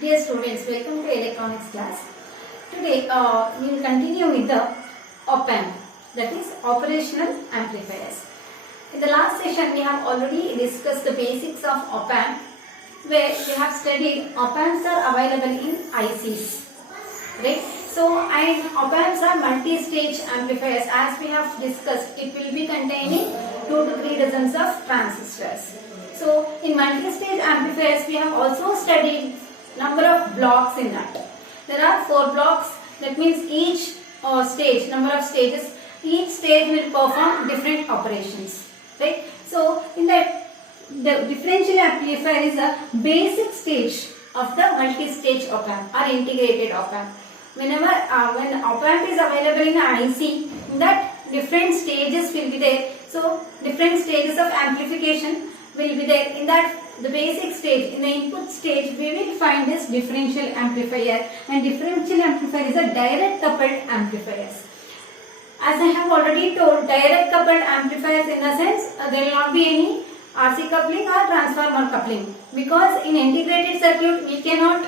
Dear students, welcome to electronics class. Today we will continue with the op-amp, that is operational amplifiers. In the last session we have already discussed the basics of op-amp, where we have studied op-amps are available in ICs, right? So, and op-amps are multi-stage amplifiers. As we have discussed, it will be containing 2 to 3 dozens of transistors. So, in multi-stage amplifiers we have also studied number of blocks in that. There are 4 blocks, that means each stage, number of stages, each stage will perform different operations, right? So, in that, the differential amplifier is a basic stage of the multi-stage op-amp or integrated op-amp. Whenever when op-amp is available in an IC, in that different stages will be there. So, different stages of amplification will be there. In that, the basic stage, in the input stage, we will find this differential amplifier, and differential amplifier is a direct coupled amplifiers. As I have already told, direct coupled amplifiers in the sense there will not be any RC coupling or transformer coupling, because in integrated circuit we cannot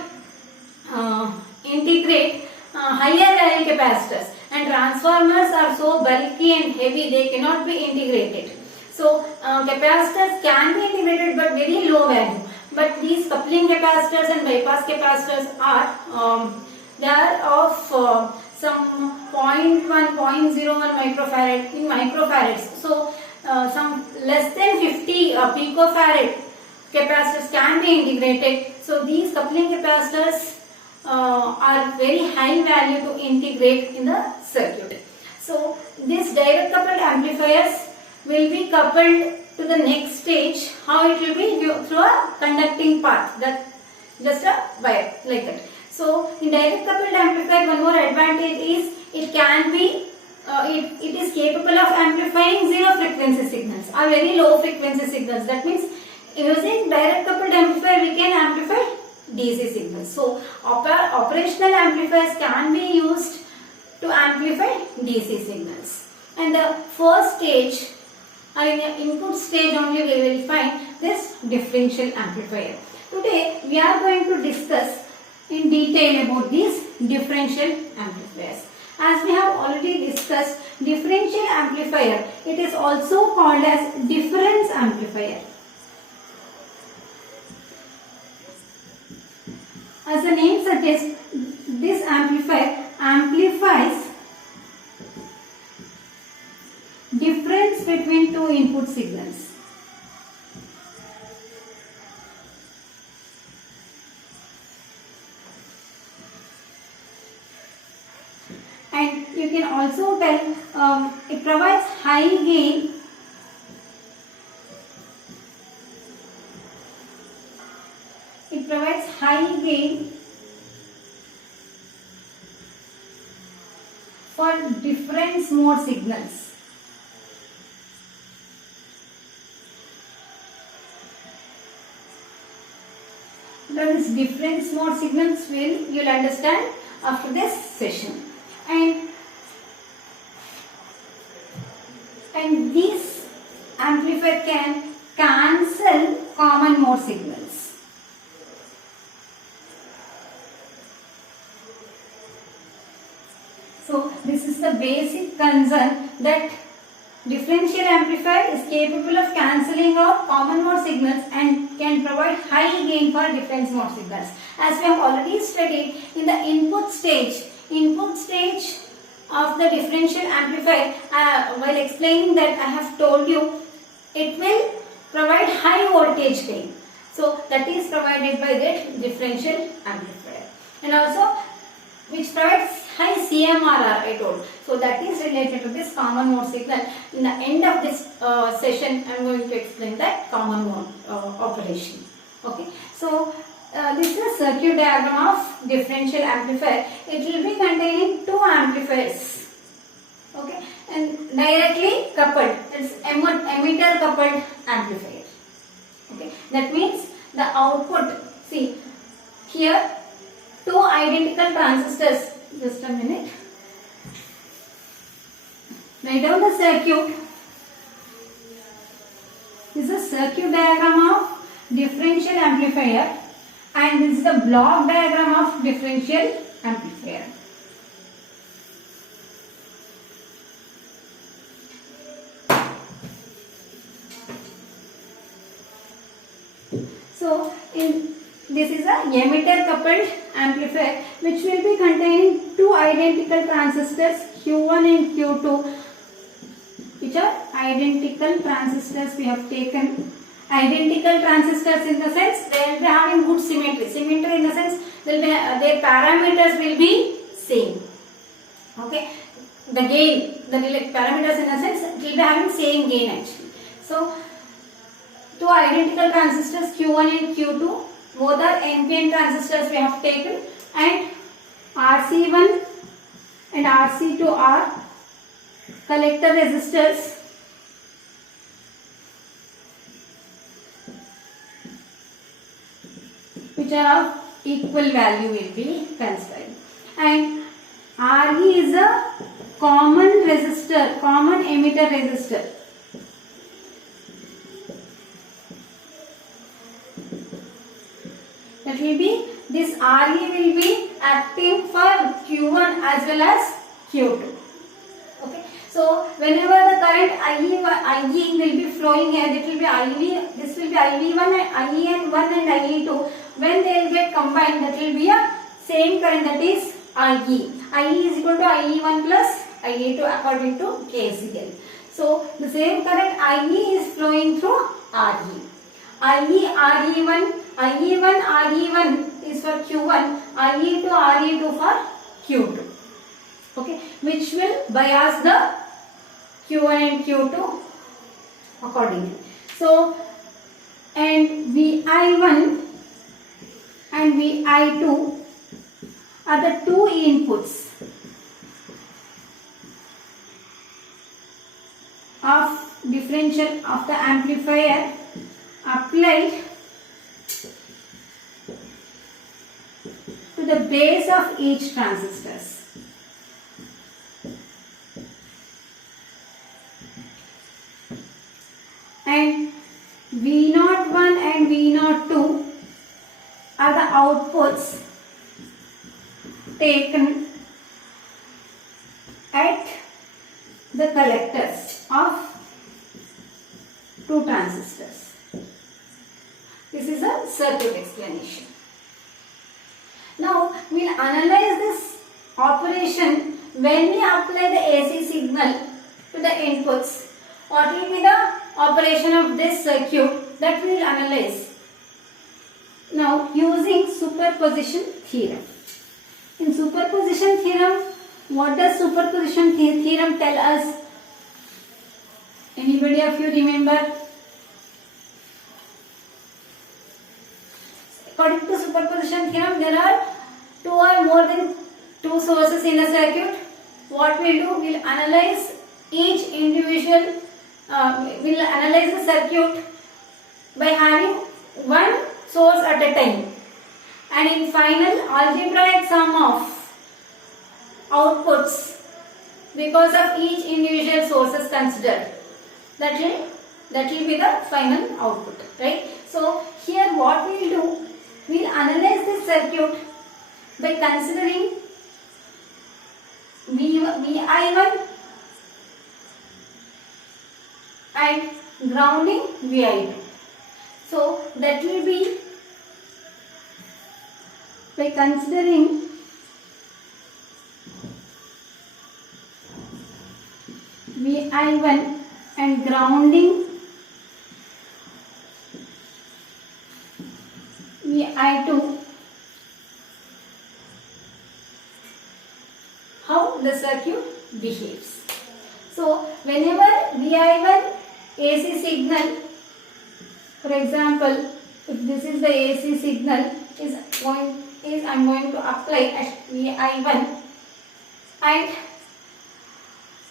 integrate higher value capacitors, and transformers are so bulky and heavy they cannot be integrated. So capacitors can be integrated but very low value. But these coupling capacitors and bypass capacitors are they are of some 0.1, 0.01 microfarad in microfarads. So some less than 50 picofarad capacitors can be integrated. So these coupling capacitors are very high value to integrate in the circuit. So these direct coupled amplifiers will be coupled to the next stage. How it will be? Through a conducting path, that just a wire like that. So in direct coupled amplifier, one more advantage is it can be it is capable of amplifying zero frequency signals or very low frequency signals. That means using direct coupled amplifier we can amplify DC signals. So operational amplifiers can be used to amplify DC signals. And the first stage, or in the input stage only, we will find this differential amplifier. Today we are going to discuss in detail about these differential amplifiers. As we have already discussed, differential amplifier, it is also called as difference amplifier. As the name suggests, this amplifier amplifies difference between two input signals. And you can also tell it provides high gain . It provides high gain for difference mode signals. Now this difference mode signals you'll understand after this session. And this amplifier can cancel common mode signals. So this is the basic concern, that differential amplifier is capable of cancelling out common mode signals and can provide high gain for difference mode signals. As we have already studied in the input stage of the differential amplifier, while explaining that I have told you it will provide high voltage gain. So that is provided by that differential amplifier, and also which provides high CMRR, I told. So that is related to this common mode signal. In the end of this session, I am going to explain that common mode operation. Okay. So this is a circuit diagram of differential amplifier. It will be containing 2 amplifiers. Okay, and directly coupled. It's emitter coupled amplifier. Okay, that means the output. See here, 2 identical transistors. Just a minute. Write down the circuit. This is a circuit diagram of differential amplifier. And this is the block diagram of differential amplifier. So this is a emitter coupled amplifier which will be containing two identical transistors Q1 and Q2, which are identical transistors we have taken. Identical transistors in the sense they will be having good symmetry. Symmetry in the sense their parameters will be same. Okay, the gain, the parameters in the sense it will be having same gain actually. So two identical transistors Q1 and Q2, both are NPN transistors we have taken, and RC1 and RC2 are collector resistors. Which are of equal value will be considered, and RE is a common resistor, common emitter resistor. That will be, this RE will be acting for Q1 as well as Q2. Okay, so whenever the current IE will be flowing here, it will be IV, this will be IV1 and IEN1 and IE2. When they will get combined, that will be a same current, that is IE. IE is equal to IE1 plus IE2 according to KCL. So the same current IE is flowing through RE. IE RE1, IE1 RE1 is for Q1, IE2 RE2 for Q2. Okay, which will bias the Q1 and Q2 accordingly. So, and VI1 and VI2 are the two inputs of differential of the amplifier applied to the base of each transistors. And V01 and V02 are the outputs taken at the collectors of two transistors. This is a circuit explanation. Now we will analyze this operation when we apply the AC signal to the inputs. What will be the operation of this circuit, that we will analyze. Now using superposition theorem. In superposition theorem, what does superposition theorem tell us? Anybody of you remember? According to superposition theorem, there are two or more than two sources in the circuit. What we will do, we will analyze each individual, we will analyze the circuit by having one source at a time, and in final algebraic sum of outputs because of each individual sources considered, that will be the final output, right? So here what we will do, we will analyze this circuit by considering VI1 and grounding VI2. So that will be by considering VI1 and grounding VI2, how the circuit behaves. So whenever VI1 AC signal, for example, if this is the AC signal I am going to apply at VI1 and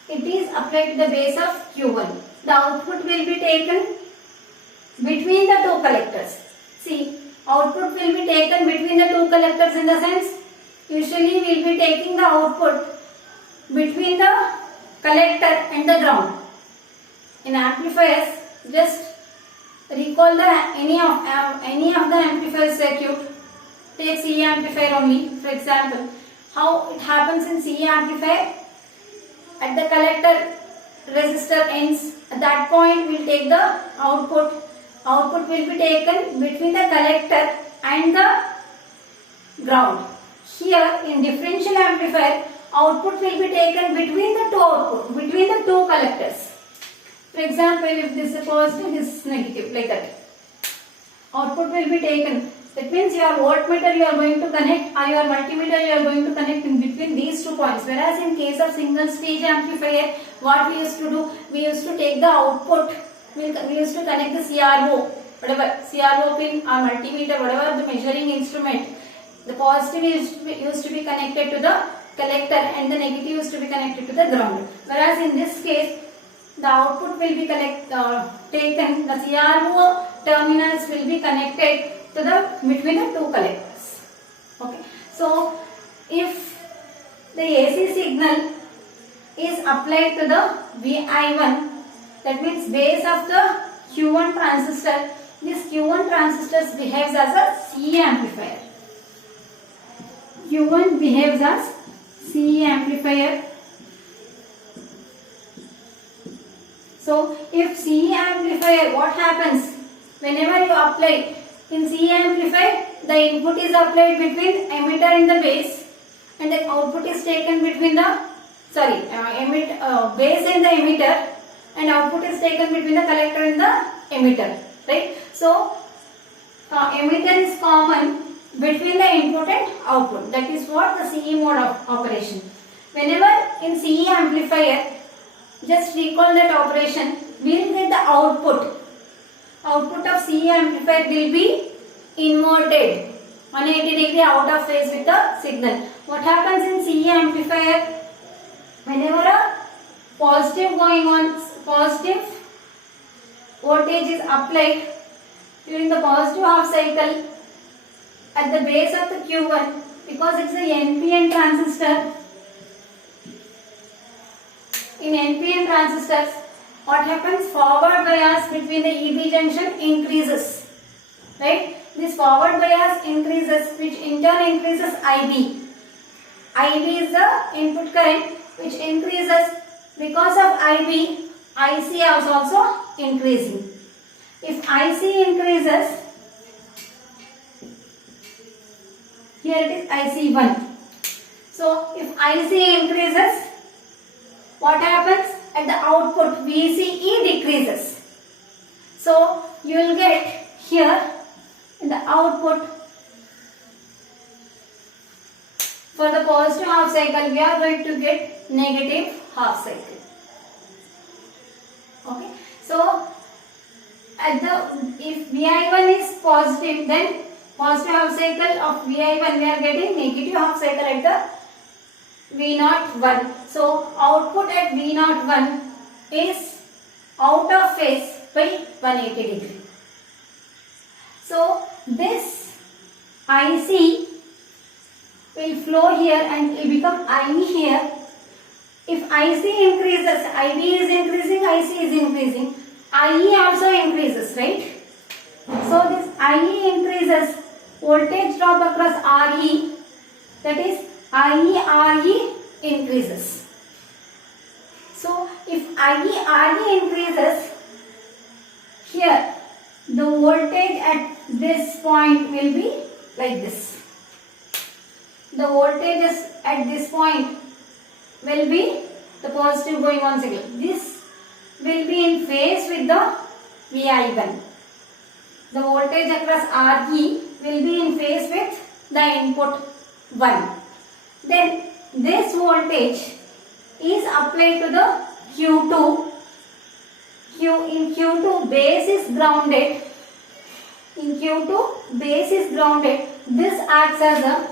it is applied to the base of Q1. The output will be taken between the two collectors. See, output will be taken between the two collectors in the sense, usually we will be taking the output between the collector and the ground. In amplifiers, just recall any of the amplifier circuit. take CE amplifier only. For example, how it happens in CE amplifier? At the collector resistor ends, at that point we will take the output. Output will be taken between the collector and the ground. Here in differential amplifier, output will be taken between the two collectors. For example, if this is positive, this is negative, like that. Output will be taken. That means your voltmeter you are going to connect or your multimeter you are going to connect in between these 2 points. Whereas in case of single stage amplifier, what we used to do, we used to take the output, we used to connect the CRO, whatever, CRO pin or multimeter, whatever the measuring instrument. The positive used to be connected to the collector and the negative used to be connected to the ground. Whereas in this case, the output will be taken, the CRO terminals will be connected to between the two collectors. Okay. So, if the AC signal is applied to the VI1, that means base of the Q1 transistor, this Q1 transistor behaves as a CE amplifier. Q1 behaves as CE amplifier. So, if CE amplifier, what happens? Whenever you apply in CE amplifier, the input is applied between emitter and the base, and the output is taken between the base and the emitter, and output is taken between the collector and the emitter, right? So, emitter is common between the input and output. That is what the CE mode of operation. Whenever in CE amplifier, just recall that operation, we will get the output. Output of CE amplifier will be inverted, 180 degree out of phase with the signal. What happens in CE amplifier? Whenever a positive voltage is applied during the positive half cycle at the base of the Q1, because it's a NPN transistor. In NPN transistors, what happens? Forward bias between the EB junction increases, right? This forward bias increases, which in turn increases IB. IB is the input current, which increases. Because of IB, IC is also increasing. If IC increases, here it is IC1. So, if IC increases, what happens? At the output, VCE decreases. So, you will get here in the output, for the positive half cycle, we are going to get negative half cycle. Okay. So, if VI1 is positive, then positive half cycle of VI1, we are getting negative half cycle at the V01. So, output at V01 is out of phase by 180 degree. So, this IC will flow here and will become IE here. If IC increases, IB is increasing, IC is increasing, IE also increases, right? So, this IE increases, voltage drop across RE, that is IE-RE increases. So, if IE-RE increases, here the voltage at this point will be like this. The voltages at this point will be the positive going on signal. This will be in phase with the VI1. The voltage across RE will be in phase with the input 1. Then this voltage is applied to the Q2. In Q2 base is grounded. In Q2 base is grounded. This acts as a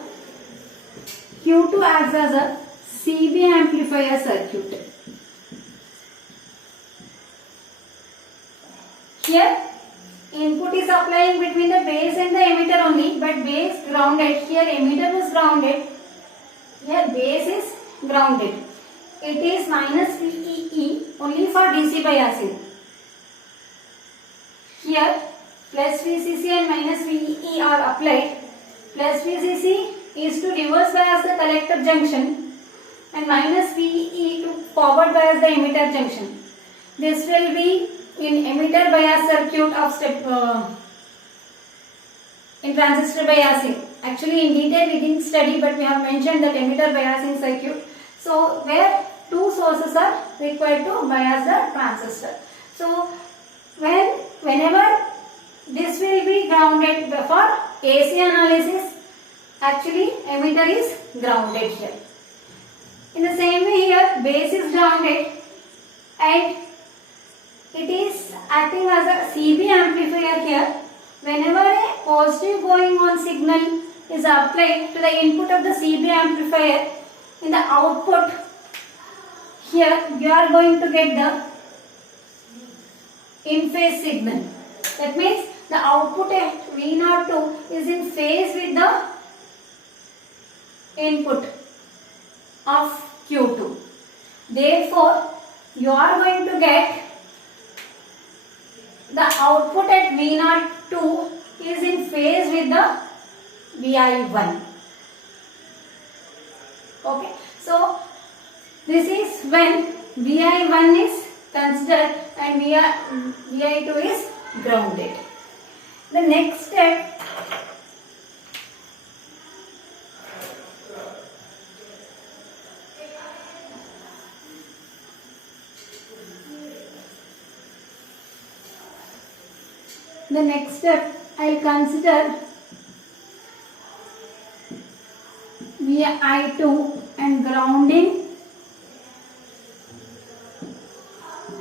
Q2 acts as a CB amplifier circuit. Here input is applying between the base and the emitter only, but base grounded. Here emitter is grounded. Here base is grounded. It is minus VEE only for DC biasing. Here plus VCC and minus VEE are applied. plus VCC is to reverse bias the collector junction and minus VE to forward bias the emitter junction. This will be in emitter bias circuit of step in transistor biasing. Actually in detail we didn't study, but we have mentioned that emitter biasing circuit. So where two sources are required to bias the transistor. So whenever this will be grounded for AC analysis, actually emitter is grounded here. In the same way here base is grounded and it is acting as a CB amplifier here. Whenever a positive going on signal is applied to the input of the CB amplifier, in the output here you are going to get the in phase signal. That means the output at V02 is in phase with the input of Q2. Therefore, you are going to get the output at V02 is in phase with the Vi1. Okay, so this is when Vi1 is considered and Vi2 is grounded. The next step, I will consider Vi2 and grounding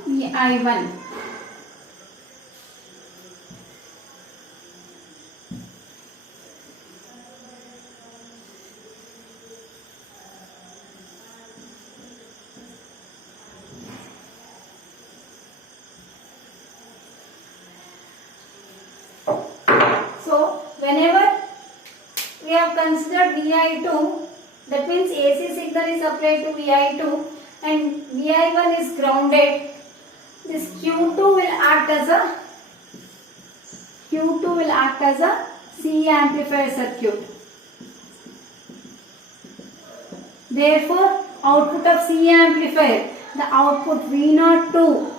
Vi1. So whenever we have considered Vi2, that means AC signal is applied to Vi2 and Vi1 is grounded. This Q2 will act as a C amplifier circuit. Therefore, output of C amplifier, the output V02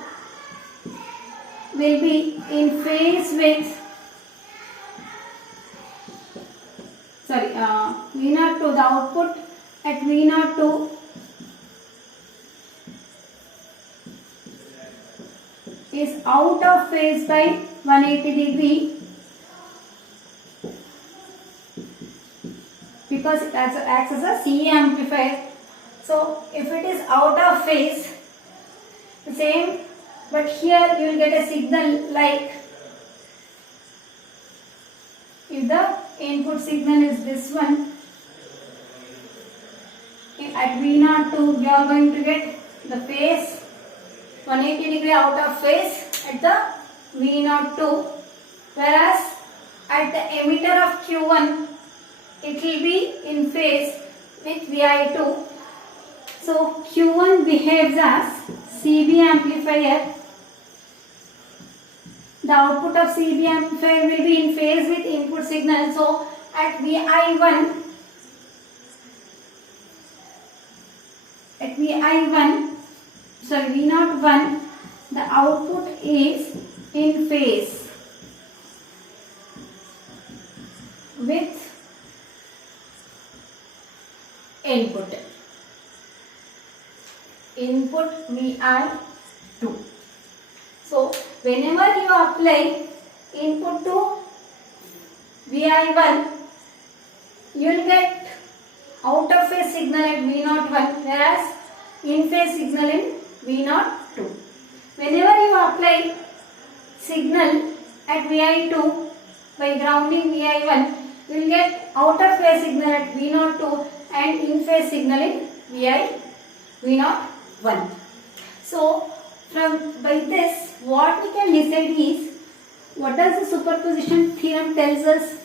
will be in phase with V02, the output at V02 is out of phase by 180 degree because it acts as a C amplifier. So if it is out of phase, the same, but here you will get a signal like if the input signal is this one, at V02 you are going to get the phase 180 degree out of phase at the V02, whereas at the emitter of Q1 it will be in phase with Vi2. So Q1 behaves as CB amplifier. The output of CB amplifier will be in phase with input signal. So at V01, V01, the output is in phase with input Vi2. So whenever you apply input to Vi1, you will get out of phase signal at V01, whereas in phase signal in V02. Whenever you apply signal at Vi2 by grounding Vi1, you will get out of phase signal at V02 and in phase signal in V01. So by this, what we can decide is, what does the superposition theorem tells us?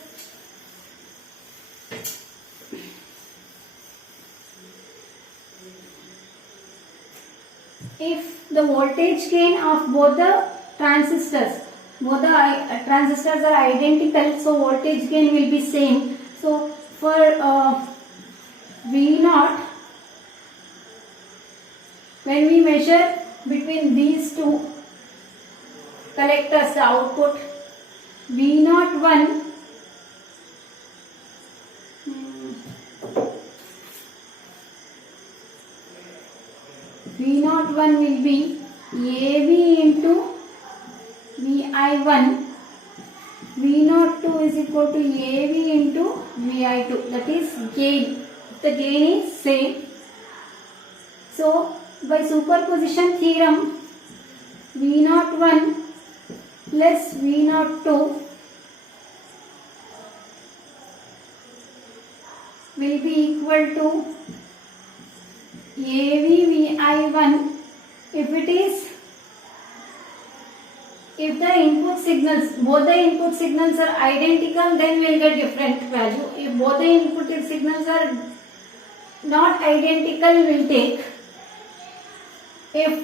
If the voltage gain of both the transistors are identical, so voltage gain will be same. So for V naught, when we measure between these two collectors the output, V naught 1 V naught 1 will be AV into VI1. V naught 2 is equal to AV into VI2. That is gain. The gain is same. So by superposition theorem, V naught 1 plus V naught 2 will be equal to AVVI1. If the input signals, both the input signals are identical, then we will get different value. If both the input signals are not identical, we will take. If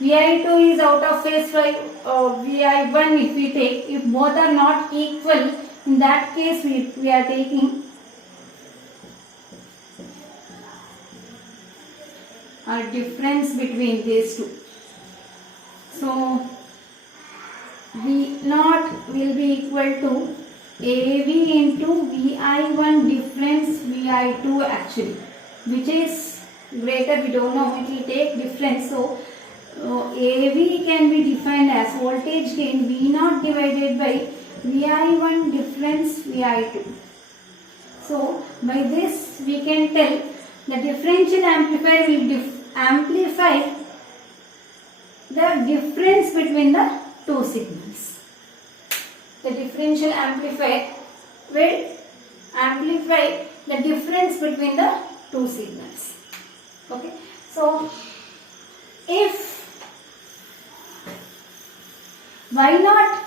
VI2 is out of phase by VI1, if we take, if both are not equal, in that case we are taking a difference between these two. So V naught will be equal to AV into VI1 difference VI2 actually, which is greater, we don't know, it will take difference. So AV can be defined as voltage gain V naught divided by VI1 difference VI2. So by this we can tell the differential amplifier will amplify the difference between the two signals. The differential amplifier will amplify the difference between the two signals. Okay. So if why not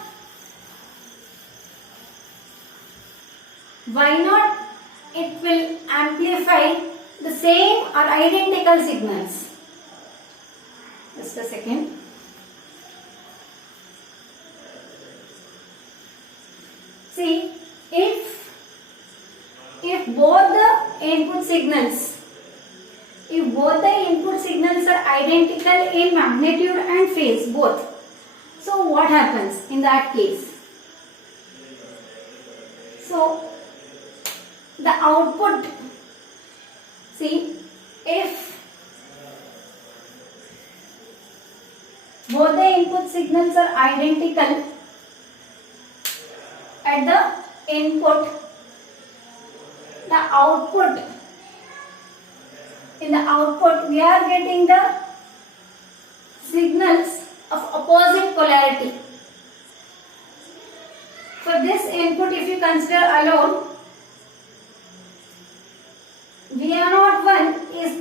it will amplify the same or identical signals. Just a second. See, if both the input signals are identical in magnitude and phase both, so what happens in that case? So the output, see, if both the input signals are identical at the input, the output, in the output we are getting the signals of opposite polarity. For this input, if you consider alone, V01 is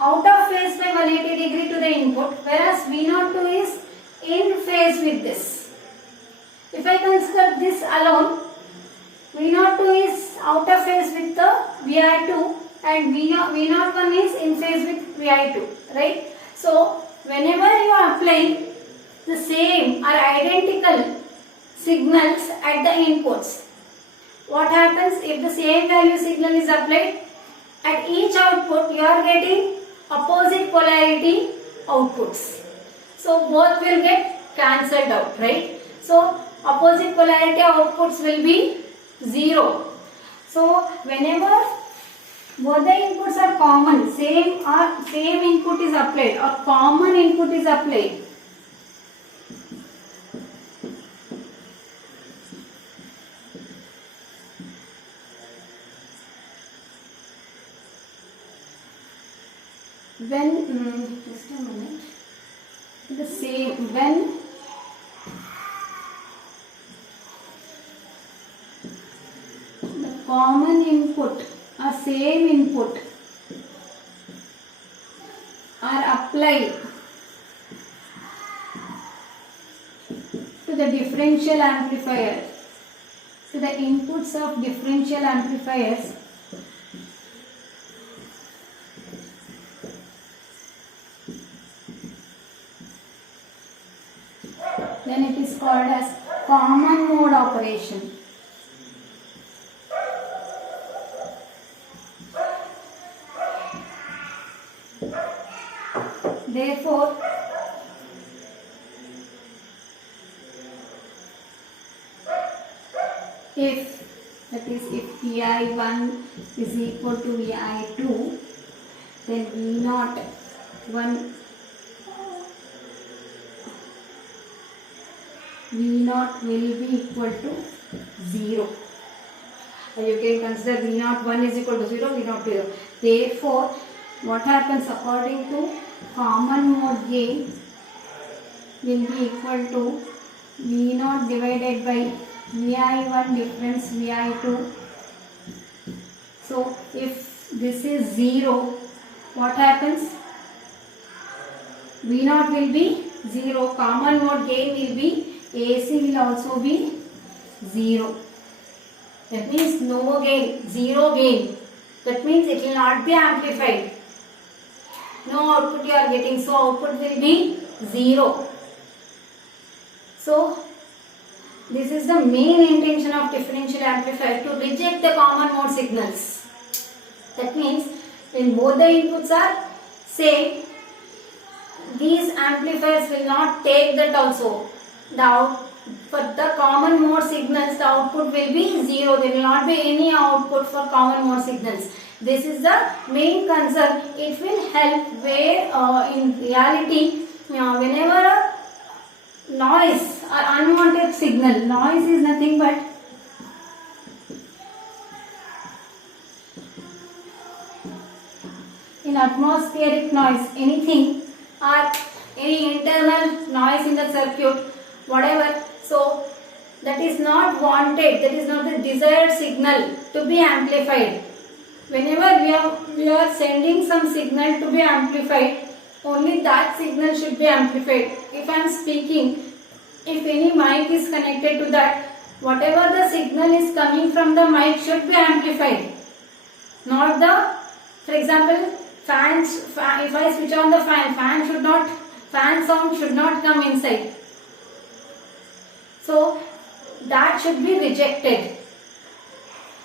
out of phase by 180 degree to the input, whereas V02 is in phase with this. If I consider this alone, V02 is out of phase with the VI2 and V01 is in phase with VI2, right? So whenever you apply the same or identical signals at the inputs, what happens if the same value signal is applied at each output? You are getting opposite polarity outputs, so both will get cancelled out, right? So opposite polarity outputs will be 0. So whenever both the inputs are common, same input is applied or common input is applied, when just a minute, the same, when the common input or same input are applied to the differential amplifier, to the inputs of differential amplifiers, then it is called as common mode operation. Therefore, if Vi1 is equal to Vi2, then V0 will be equal to 0. You can consider V01 is equal to 0, V0 to 0. Therefore, what happens according to common mode gain will be equal to V0 divided by Vi1 difference Vi2. So, if this is 0, what happens? V0 will be 0, common mode gain will be, AC will also be 0. That means no gain, 0 gain. That means it will not be amplified. No output you are getting, so output will be 0. So, this is the main intention of differential amplifier, to reject the common mode signals. That means when both the inputs are same, these amplifiers will not take that also. For the common mode signals, the output will be 0. There will not be any output for common mode signals. This is the main concern. It will help where in reality, whenever a noise or unwanted signal, noise is nothing but in atmospheric noise, anything or any internal noise in the circuit, whatever. So that is not wanted, that is not the desired signal to be amplified. Whenever we are sending some signal to be amplified, only that signal should be amplified. If I am speaking, if any mic is connected to that, whatever the signal is coming from the mic should be amplified. Not the, for example, fans, if I switch on the fan sound should not come inside. So that should be rejected.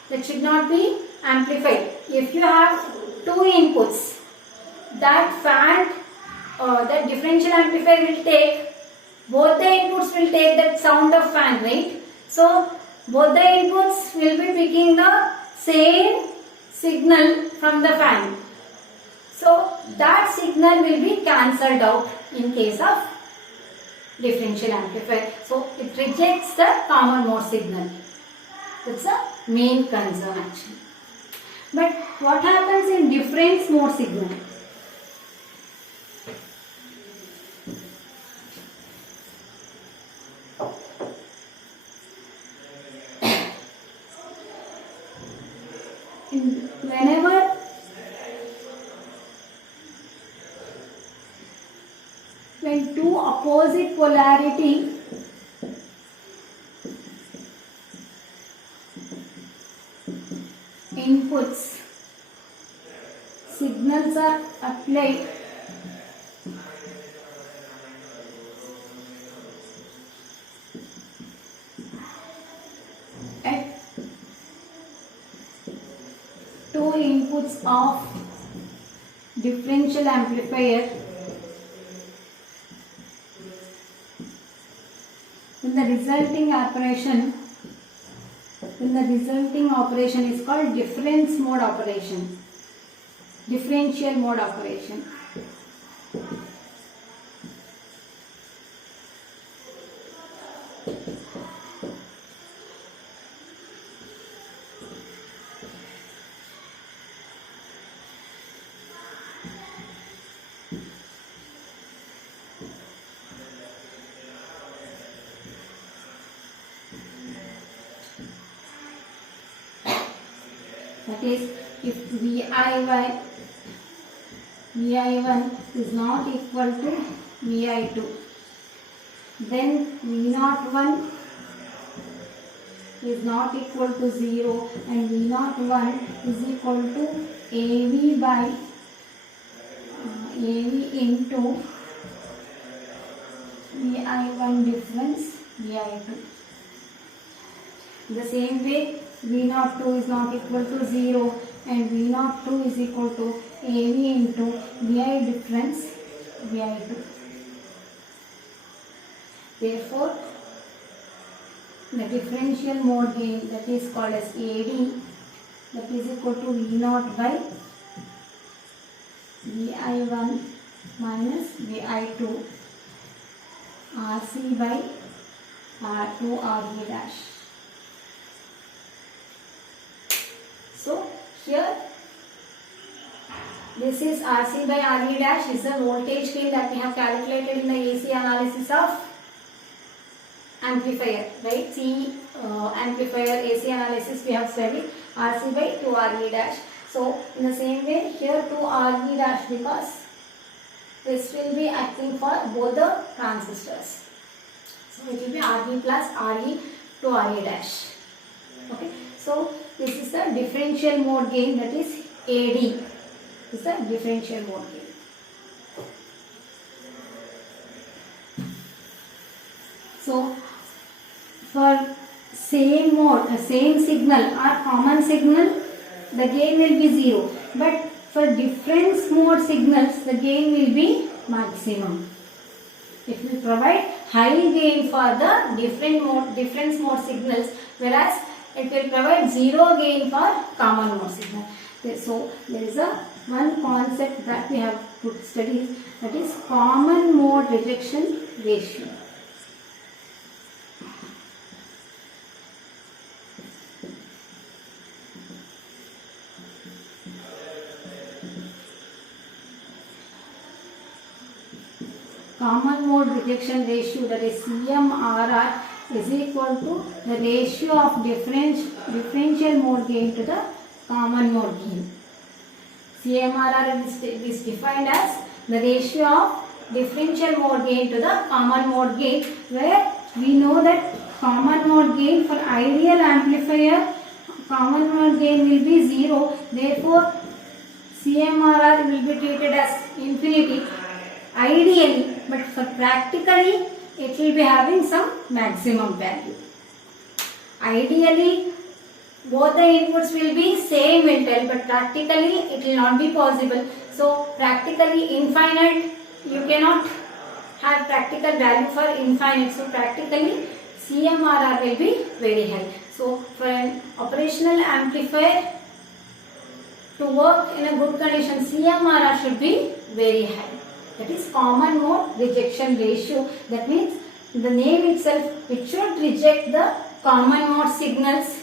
That should not be amplified. If you have two inputs, that differential amplifier will take, both the inputs will take that sound of fan, right? So both the inputs will be picking the same signal from the fan. So that signal will be cancelled out in case of differential amplifier. So it rejects the common mode signal. That's the main concern actually. But what happens in difference mode signal? When two opposite polarity inputs signals are applied, at two inputs of differential amplifier, when the resulting operation is called differential mode operation. That is, if Vi1 is not equal to Vi2, then V01 is not equal to 0 and V01 is equal to AV by AV into Vi1 difference Vi2. The same way, V02 is not equal to 0 and V02 is equal to AV into Vi difference VI2. Therefore, the differential mode gain, that is called as AD, that is equal to V0 by VI1 minus VI2 RC by R2 RV dash. So here this is RC by RV dash is the voltage gain that we have calculated in the AC analysis of amplifier, right? Amplifier AC analysis we have studied RC by 2 RV dash. So in the same way here 2 RV dash, because this will be acting for both the transistors. So it will be RV plus RE to RE dash. Okay. So this is the differential mode gain, that is AD. This is the differential mode gain. So for same mode, same signal or common signal, the gain will be 0. But for difference mode signals, the gain will be maximum. It will provide high gain for the difference mode signals, whereas it will provide 0 gain for common mode signal. So there is one concept that we have to study, that is common mode rejection ratio. Common mode rejection ratio, that is CMRR, is equal to the ratio of differential mode gain to the common mode gain. CMRR is defined as the ratio of differential mode gain to the common mode gain, where we know that common mode gain for ideal amplifier, common mode gain will be 0. Therefore, CMRR will be treated as infinity ideally, but for practically it will be having some maximum value. Ideally both the inputs will be same intel, but practically it will not be possible. So practically infinite, you cannot have practical value for infinite. So practically CMRR will be very high. So for an operational amplifier to work in a good condition, CMRR should be very high. That is common mode rejection ratio. That means the name itself, it should reject the common mode signals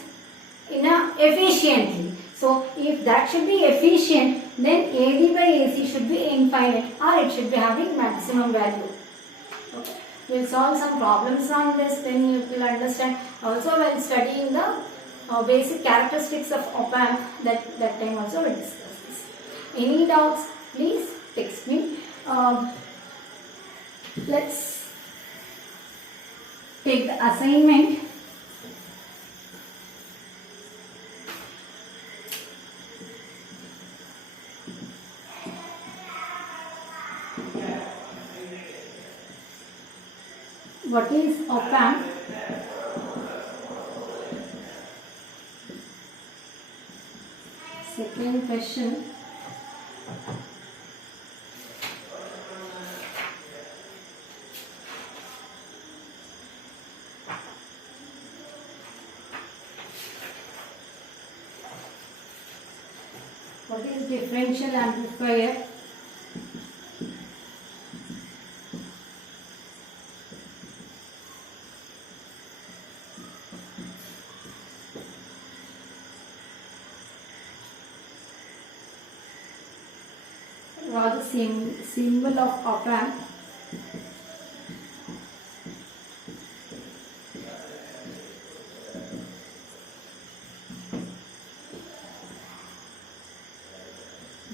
efficiently. So if that should be efficient, then AD by AC should be infinite, or it should be having maximum value. Okay. We will solve some problems on this, then you will understand. Also while studying the basic characteristics of op-amp, that time also we will discuss this. Any doubts, please text me. Let's take the assignment. What is op-amp? Second question. What is differential amplifier? Draw the symbol of op-amp.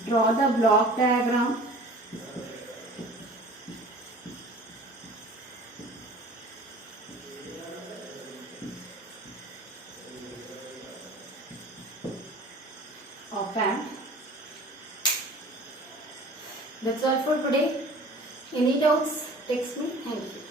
Draw the block diagram. Op-amp. That's all for today. Any doubts, text me. Thank you.